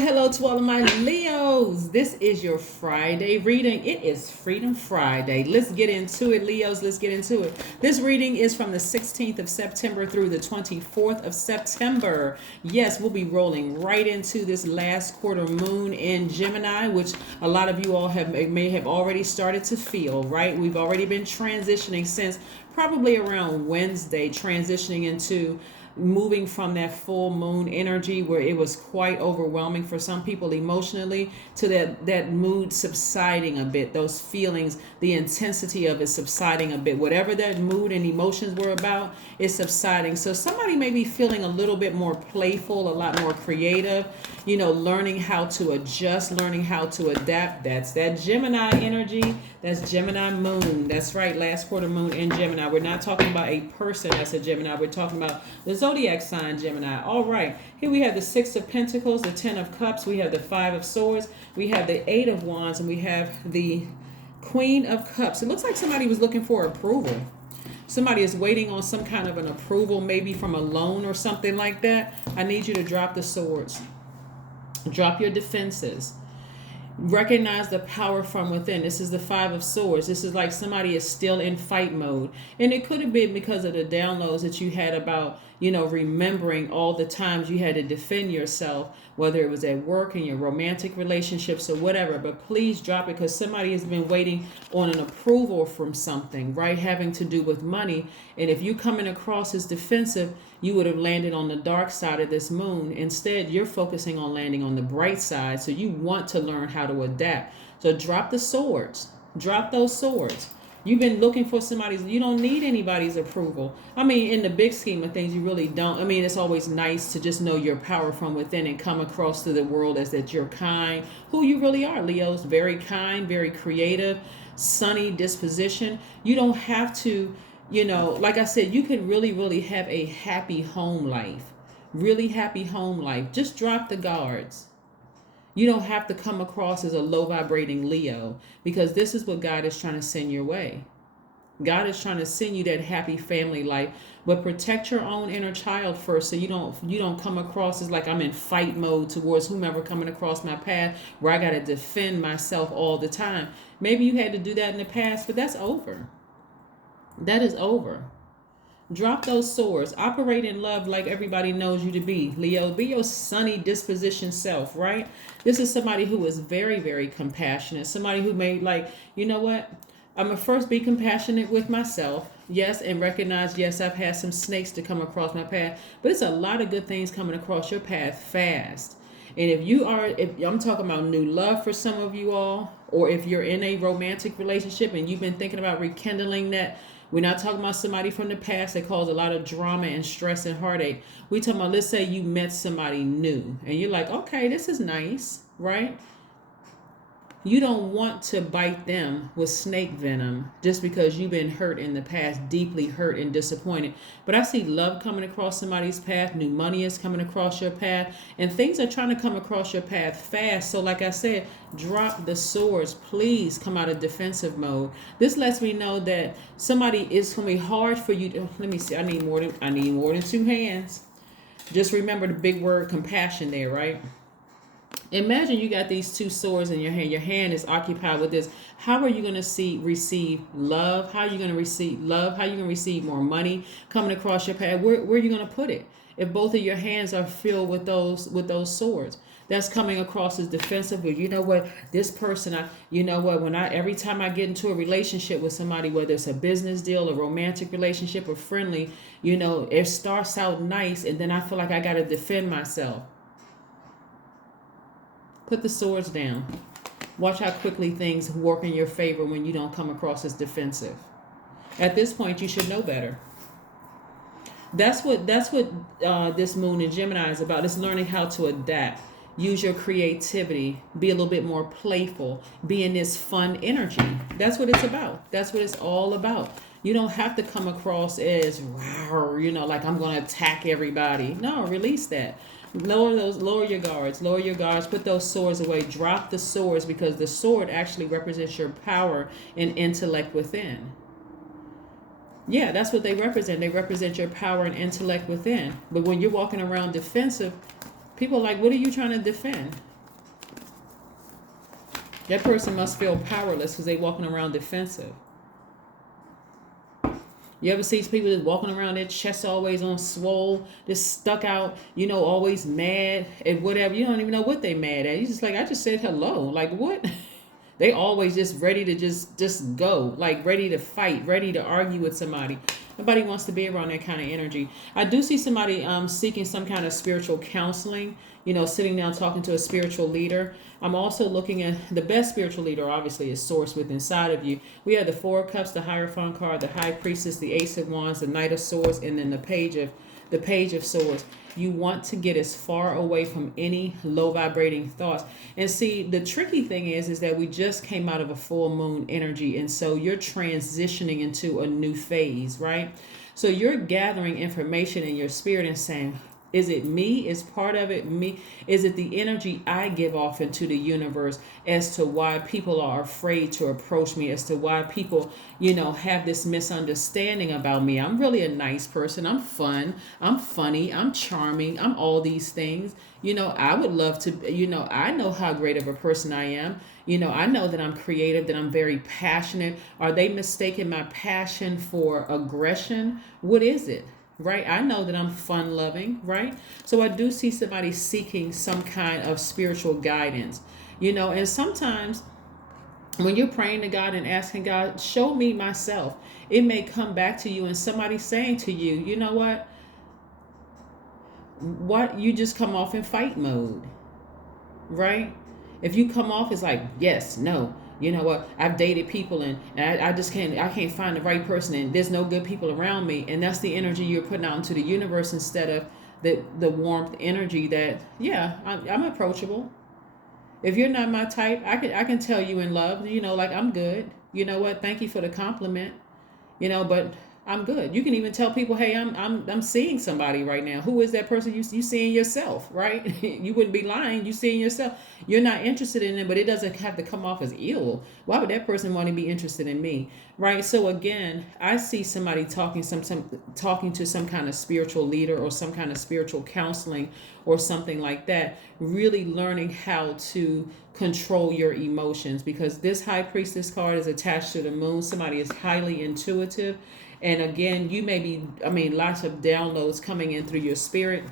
Hello to all of my Leos. This is your Friday reading. It is Freedom Friday. Let's get into it, Leos. Let's get into it. This reading is from the 16th of September through the 24th of September. Yes, we'll be rolling right into this last quarter moon in Gemini, which a lot of you all may have already started to feel, right? We've already been transitioning since probably around Wednesday, transitioning into moving from that full moon energy where it was quite overwhelming for some people emotionally to that mood subsiding a bit, those feelings, the intensity of it subsiding a bit, whatever that mood and emotions were about is subsiding. So somebody may be feeling a little bit more playful, a lot more creative, learning how to adjust, learning how to adapt. That's that Gemini energy. That's Gemini moon. That's right, last quarter moon in Gemini. We're not talking about a person that's a Gemini. We're talking about the Zodiac sign Gemini. All right, here we have the Six of Pentacles, the Ten of Cups. We have the Five of Swords. We have the Eight of Wands, and we have the Queen of Cups. It looks like somebody was looking for approval. Somebody is waiting on some kind of an approval, maybe from a loan or something like that. I need you to drop the swords. Drop your defenses. Recognize the power from within. This is the Five of Swords. This is like somebody is still in fight mode. And it could have been because of the downloads that you had about, remembering all the times you had to defend yourself, whether it was at work, in your romantic relationships or whatever. But please drop it because somebody has been waiting on an approval from something, right? Having to do with money. And if you coming across as defensive, you would have landed on the dark side of this moon. Instead, you're focusing on landing on the bright side. So you want to learn how to adapt. So drop the swords. Drop those swords. You've been looking for you don't need anybody's approval. I mean, in the big scheme of things, you really don't. I mean, it's always nice to just know your power from within and come across to the world as that you're kind, who you really are, Leos. Very kind, very creative, sunny disposition. You don't have to, like I said, you can really, really have a happy home life. Really happy home life. Just drop the guards. You don't have to come across as a low vibrating Leo because this is what God is trying to send your way. God is trying to send you that happy family life, but protect your own inner child first so you don't come across as like I'm in fight mode towards whomever coming across my path where I got to defend myself all the time. Maybe you had to do that in the past, but that's over. That is over. Drop those swords. Operate in love like everybody knows you to be. Leo, be your sunny disposition self, right? This is somebody who is very, very compassionate. Somebody who may you know what? I'm going to first be compassionate with myself. Yes, and recognize, yes, I've had some snakes to come across my path. But it's a lot of good things coming across your path fast. And if I'm talking about new love for some of you all, or if you're in a romantic relationship and you've been thinking about rekindling that, we're not talking about somebody from the past that caused a lot of drama and stress and heartache. We're talking about, let's say you met somebody new and you're like, okay, this is nice, right? You don't want to bite them with snake venom just because you've been hurt in the past, deeply hurt and disappointed. But I see love coming across somebody's path, new money is coming across your path, and things are trying to come across your path fast. So like I said, drop the swords. Please come out of defensive mode. This lets me know that somebody is going to be hard for you to, let me see, I need more than two hands. Just remember the big word compassion there, right? Imagine you got these two swords in your hand. Your hand is occupied with this. How are you going to receive love? How are you going to receive love? How are you going to receive more money coming across your path? Where are you going to put it? If both of your hands are filled with those swords, that's coming across as defensive. But you know what? This person, every time I get into a relationship with somebody, whether it's a business deal, a romantic relationship, or friendly, it starts out nice, and then I feel like I got to defend myself. Put the swords down. Watch how quickly things work in your favor when you don't come across as defensive. At this point, you should know better. That's what this moon in Gemini is about. It's learning how to adapt. Use your creativity. Be a little bit more playful. Be in this fun energy. That's what it's about. That's what it's all about. You don't have to come across as, like I'm going to attack everybody. No, release that. Lower your guards, put those swords away, drop the swords because the sword actually represents your power and intellect within. Yeah, that's what they represent. They represent your power and intellect within. But when you're walking around defensive, People are like, what are you trying to defend? That person must feel powerless because they walking around defensive. You ever see people just walking around, their chest always on swole, just stuck out, always mad at whatever. You don't even know what they mad at. You just like, I just said hello. Like, what? They always just ready to just go, like ready to fight, ready to argue with somebody. Nobody wants to be around that kind of energy. I do see somebody seeking some kind of spiritual counseling, sitting down talking to a spiritual leader. I'm also looking at the best spiritual leader, obviously, is source within inside of you. We have the Four of Cups, the Hierophant card, the High Priestess, the Ace of Wands, the Knight of Swords, and then the Page of Swords. You want to get as far away from any low vibrating thoughts. And see, the tricky thing is that we just came out of a full moon energy. And so you're transitioning into a new phase, right? So you're gathering information in your spirit and saying, is it me? Is part of it me? Is it the energy I give off into the universe as to why people are afraid to approach me, as to why people, have this misunderstanding about me? I'm really a nice person. I'm fun. I'm funny. I'm charming. I'm all these things. I would love to, I know how great of a person I am. I know that I'm creative, that I'm very passionate. Are they mistaking my passion for aggression? What is it? Right? I know that I'm fun loving, right? So I do see somebody seeking some kind of spiritual guidance, and sometimes when you're praying to God and asking God, show me myself, it may come back to you and somebody saying to you, you know what, you just come off in fight mode, right? If you come off as like, yes, no, you know what, I've dated people and I just can't find the right person and there's no good people around me, and that's the energy you're putting out into the universe instead of the warmth energy that, yeah, I'm approachable. If you're not my type, I can tell you in love, like, I'm good. You know what, thank you for the compliment, but I'm good. You can even tell people, hey, I'm seeing somebody right now. Who is that person? You seeing yourself, right? You wouldn't be lying. You seeing yourself. You're not interested in it, but it doesn't have to come off as ill. Why would that person want to be interested in me, right? So again, I see somebody talking to some kind of spiritual leader or some kind of spiritual counseling or something like that. Really learning how to control your emotions, because this High Priestess card is attached to the moon. Somebody is highly intuitive. And again, you may be, lots of downloads coming in through your spirit.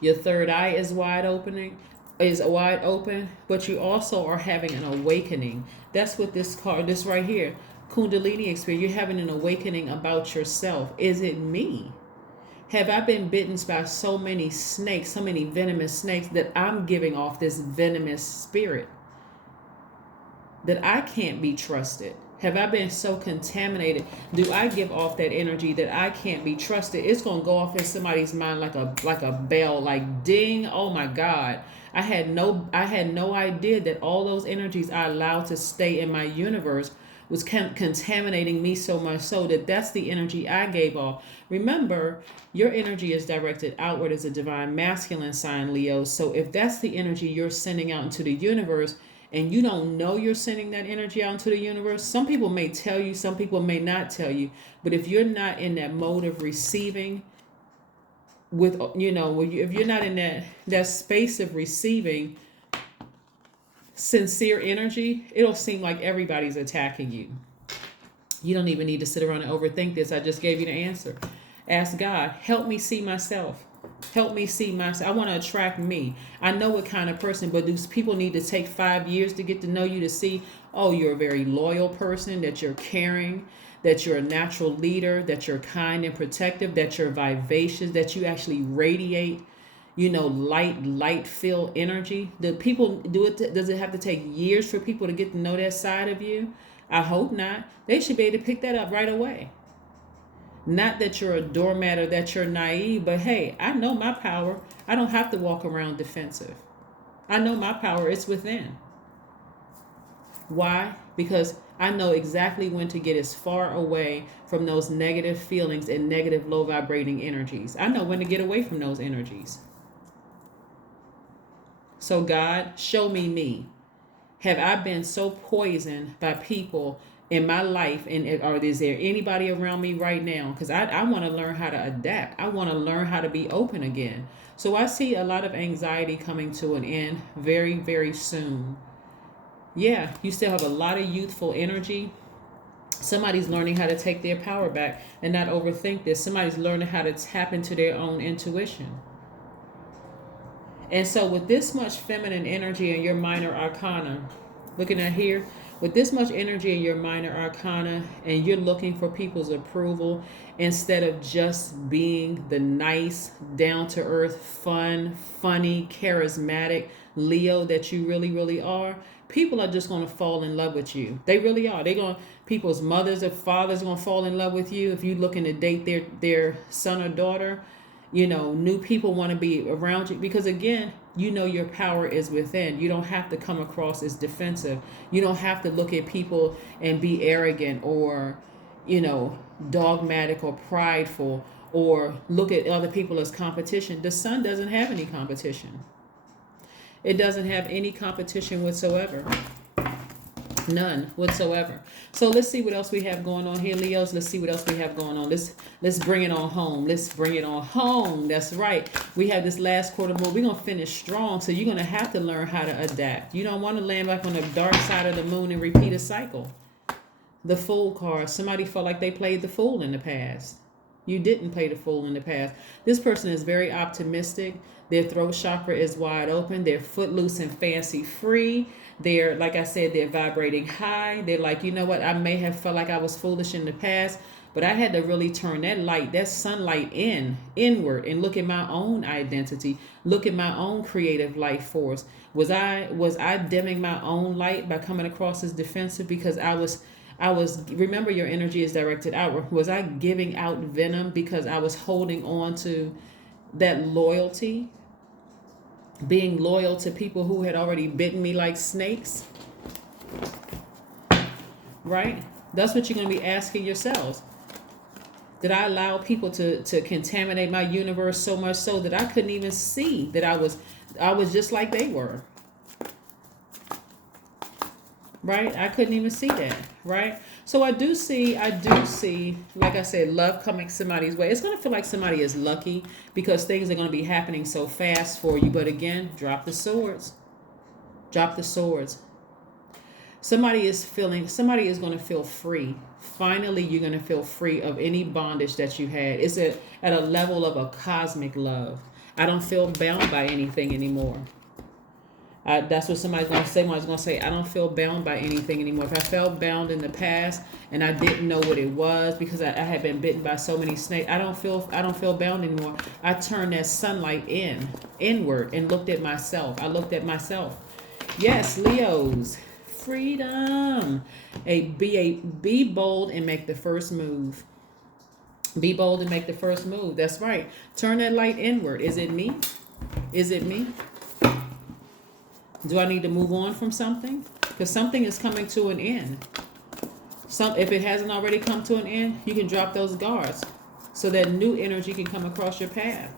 Your third eye is wide open, but you also are having an awakening. That's what this card, this right here, Kundalini experience, you're having an awakening about yourself. Is it me? Have I been bitten by so many snakes, so many venomous snakes, that I'm giving off this venomous spirit that I can't be trusted? Have I been so contaminated? Do I give off that energy that I can't be trusted? It's gonna go off in somebody's mind like a bell, like ding. Oh my God. I had no idea that all those energies I allowed to stay in my universe was contaminating me so much so that that's the energy I gave off. Remember, your energy is directed outward as a divine masculine sign, Leo. So if that's the energy you're sending out into the universe, and you don't know you're sending that energy out into the universe, some people may tell you, some people may not tell you, but if you're not in that mode of receiving with, if you're not in that space of receiving sincere energy, it'll seem like everybody's attacking you. You don't even need to sit around and overthink this. I just gave you the answer. Ask God, help me see myself. Help me see myself. I want to attract me. I know what kind of person, but do people need to take 5 years to get to know you to see, oh, you're a very loyal person, that you're caring, that you're a natural leader, that you're kind and protective, that you're vivacious, that you actually radiate, light filled energy? Do people do it? Does it have to take years for people to get to know that side of you? I hope not. They should be able to pick that up right away. Not that you're a doormat or that you're naive, but hey, I know my power. I don't have to walk around defensive. I know my power is within. Why? Because I know exactly when to get as far away from those negative feelings and negative low vibrating energies. I know when to get away from those energies. So God, show me. Have I been so poisoned by people in my life, or is there anybody around me right now? Because I want to learn how to adapt. I want to learn how to be open again. So I see a lot of anxiety coming to an end very, very soon. Yeah, you still have a lot of youthful energy. Somebody's learning how to take their power back and not overthink this. Somebody's learning how to tap into their own intuition. And so, with this much feminine energy in your minor arcana, looking at here, with this much energy in your minor arcana, and you're looking for people's approval instead of just being the nice, down to earth, fun, funny, charismatic Leo that you really, really are, people are just going to fall in love with you. They really are. People's mothers or fathers are going to fall in love with you if you're looking to date their son or daughter. New people want to be around you because, again, your power is within. You don't have to come across as defensive. You don't have to look at people and be arrogant or, dogmatic or prideful or look at other people as competition. The sun doesn't have any competition. It doesn't have any competition whatsoever. None whatsoever. So let's see what else we have going on here, Leos. Let's see what else we have going on. Let's bring it on home. Let's bring it on home. That's right. We have this last quarter moon. We're going to finish strong. So you're going to have to learn how to adapt. You don't want to land back on the dark side of the moon and repeat a cycle. The Fool card. Somebody felt like they played the fool in the past. You didn't play the fool in the past. This person is very optimistic. Their throat chakra is wide open. They're footloose and fancy free. They're, like I said, they're vibrating high. They're like, you know what? I may have felt like I was foolish in the past, but I had to really turn that light, that sunlight inward and look at my own identity, look at my own creative life force. Was I dimming my own light by coming across as defensive because I was, remember your energy is directed outward. Was I giving out venom because I was holding on to that loyalty? Being loyal to people who had already bitten me like snakes, right? That's what you're going to be asking yourselves. Did I allow people to contaminate my universe so much so that I couldn't even see that I was just like they were? Right? I couldn't even see that, right? So I do see, like I said, love coming somebody's way. It's going to feel like somebody is lucky because things are going to be happening so fast for you. But again, drop the swords. Drop the swords. Somebody is going to feel free. Finally, you're going to feel free of any bondage that you had. It's at a level of a cosmic love. I don't feel bound by anything anymore. That's what somebody's going to say. Somebody's going to say, I don't feel bound by anything anymore. If I felt bound in the past and I didn't know what it was because I had been bitten by so many snakes, I don't feel bound anymore. I turned that sunlight inward and looked at myself. I looked at myself. Yes, Leos, freedom. Be bold and make the first move. Be bold and make the first move. That's right. Turn that light inward. Is it me? Is it me? Do I need to move on from something? Because something is coming to an end. If it hasn't already come to an end, you can drop those guards so that new energy can come across your path.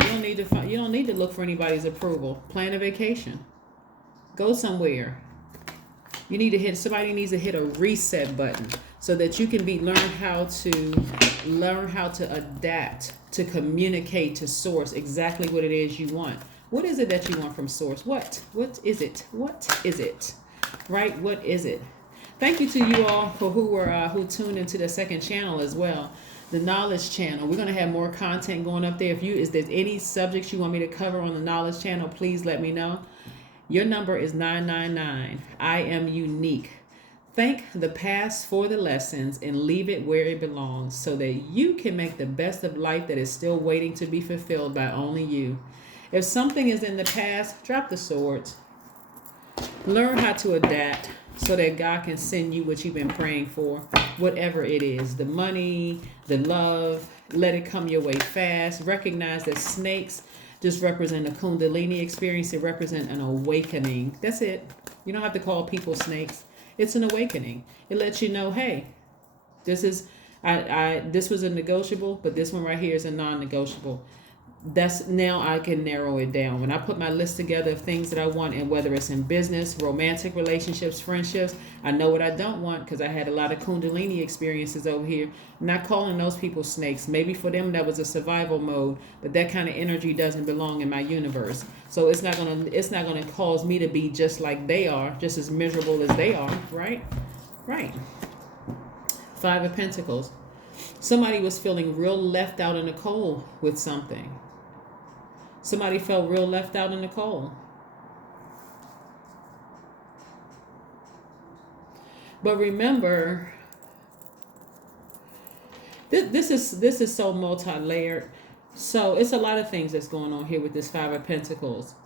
You don't need to look for anybody's approval. Plan a vacation. Go somewhere. Somebody needs to hit a reset button so that you can learn how to adapt, to communicate to source exactly what it is you want. What is it that you want from source? What is it? What is it? Right? What is it? Thank you to you all for who tuned into the second channel as well, the knowledge channel. We're going to have more content going up there. If there's any subjects you want me to cover on the knowledge channel, please let me know. Your number is 999. I am unique. Thank the past for the lessons and leave it where it belongs so that you can make the best of life that is still waiting to be fulfilled by only you. If something is in the past, drop the swords. Learn how to adapt so that God can send you what you've been praying for, whatever it is. The money, the love, let it come your way fast. Recognize that snakes just represent a Kundalini experience. It represents an awakening. That's it. You don't have to call people snakes. It's an awakening. It lets you know, hey, this was a negotiable, but this one right here is a non-negotiable. That's now I can narrow it down. When I put my list together of things that I want, and whether it's in business, romantic relationships, friendships, I know what I don't want because I had a lot of Kundalini experiences over here. I'm not calling those people snakes. Maybe for them that was a survival mode, but that kind of energy doesn't belong in my universe. So it's not gonna cause me to be just like they are, just as miserable as they are, right? Right. Five of Pentacles. Somebody was feeling real left out in the cold with something. Somebody felt real left out in the cold. But remember, this is so multi-layered. So it's a lot of things that's going on here with this Five of Pentacles.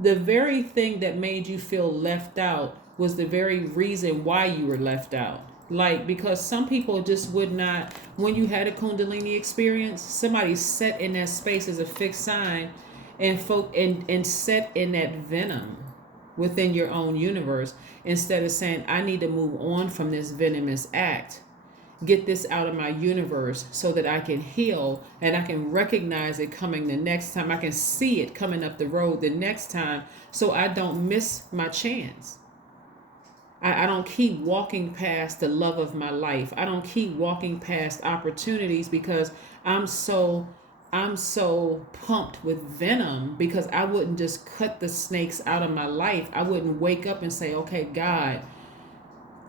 The very thing that made you feel left out was the very reason why you were left out. Like, because some people just would not, when you had a Kundalini experience, somebody set in that space as a fixed sign and set in that venom within your own universe, instead of saying, I need to move on from this venomous act, get this out of my universe so that I can heal and I can recognize it coming the next time. I can see it coming up the road the next time so I don't miss my chance. I don't keep walking past the love of my life. I don't keep walking past opportunities because I'm so pumped with venom, because I wouldn't just cut the snakes out of my life. I wouldn't wake up and say, okay, God,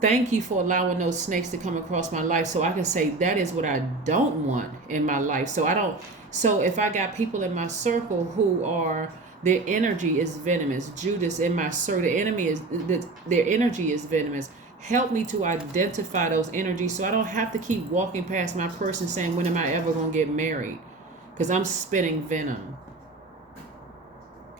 thank you for allowing those snakes to come across my life so I can say that is what I don't want in my life. So if I got people in my circle who are, their energy is venomous. Judas in my circle, their energy is venomous. Help me to identify those energies so I don't have to keep walking past my person saying, when am I ever going to get married? Because I'm spitting venom.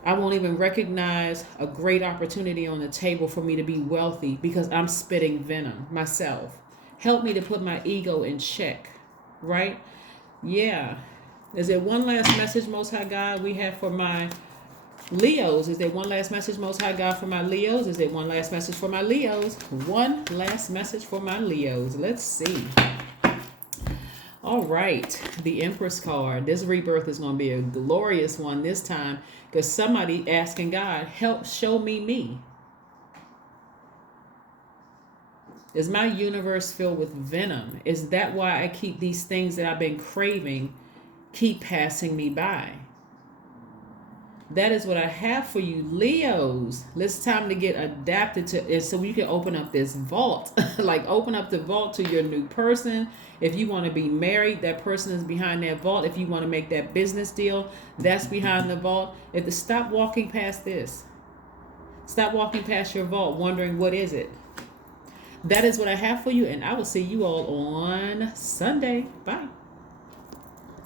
I won't even recognize a great opportunity on the table for me to be wealthy because I'm spitting venom myself. Help me to put my ego in check, right? Yeah. Is there one last message, Most High God, we have for my Leos? Is there one last message, Most High God, for my Leos? Is there one last message for my Leos? One last message for my Leos. Let's see. All right, the Empress card. This rebirth is going to be a glorious one this time, because somebody asking God, help show me. Is my universe filled with venom? Is that why I keep these things that I've been craving keep passing me by? That is what I have for you, Leos. It's time to get adapted to it so you can open up this vault. Like, open up the vault to your new person. If you want to be married, that person is behind that vault. If you want to make that business deal, that's behind the vault. Stop walking past this. Stop walking past your vault wondering what is it. That is what I have for you, and I will see you all on Sunday. Bye.